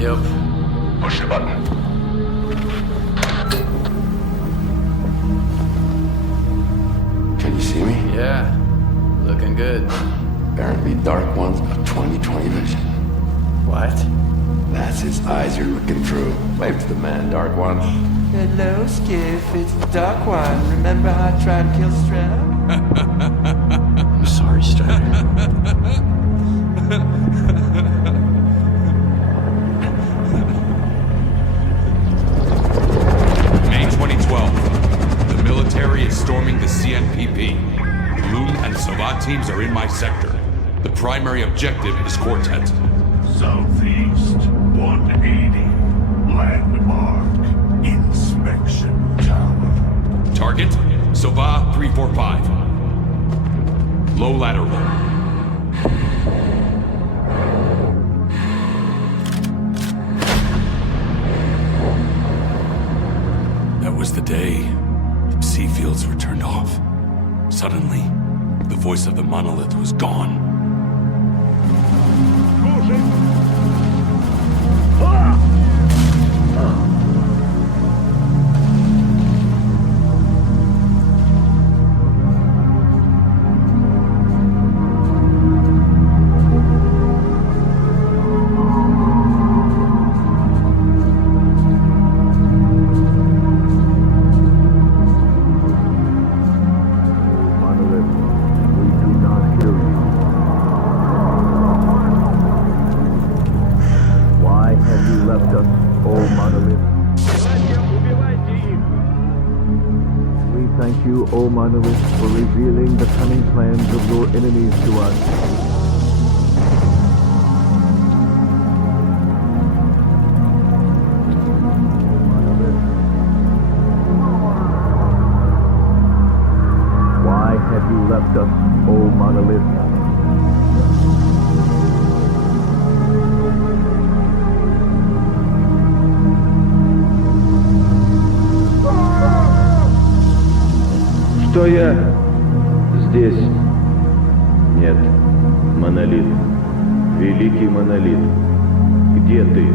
Yep. Push the button. Can you see me? Yeah. Looking good. Apparently Dark One's got 20/20 vision. What? That's his eyes you're looking through. Wave to the man, Dark One. Hello, Skiff. It's the Dark One. Remember how I tried to kill Strap? I'm sorry, Strider. May 2012. The military is storming the CNPP. Loon and SOVA teams are in my sector. The primary objective is Quartet. Southeast 180. Landmark. Inspection tower. Target, SOVA 345. Low ladder roll. That was the day the sea fields were turned off. Suddenly, the voice of the monolith was gone. Thank you, O Monolith, for revealing the cunning plans of your enemies to us. Why have you left us, O Monolith? Что я здесь? Нет. Монолит. Великий Монолит. Где ты?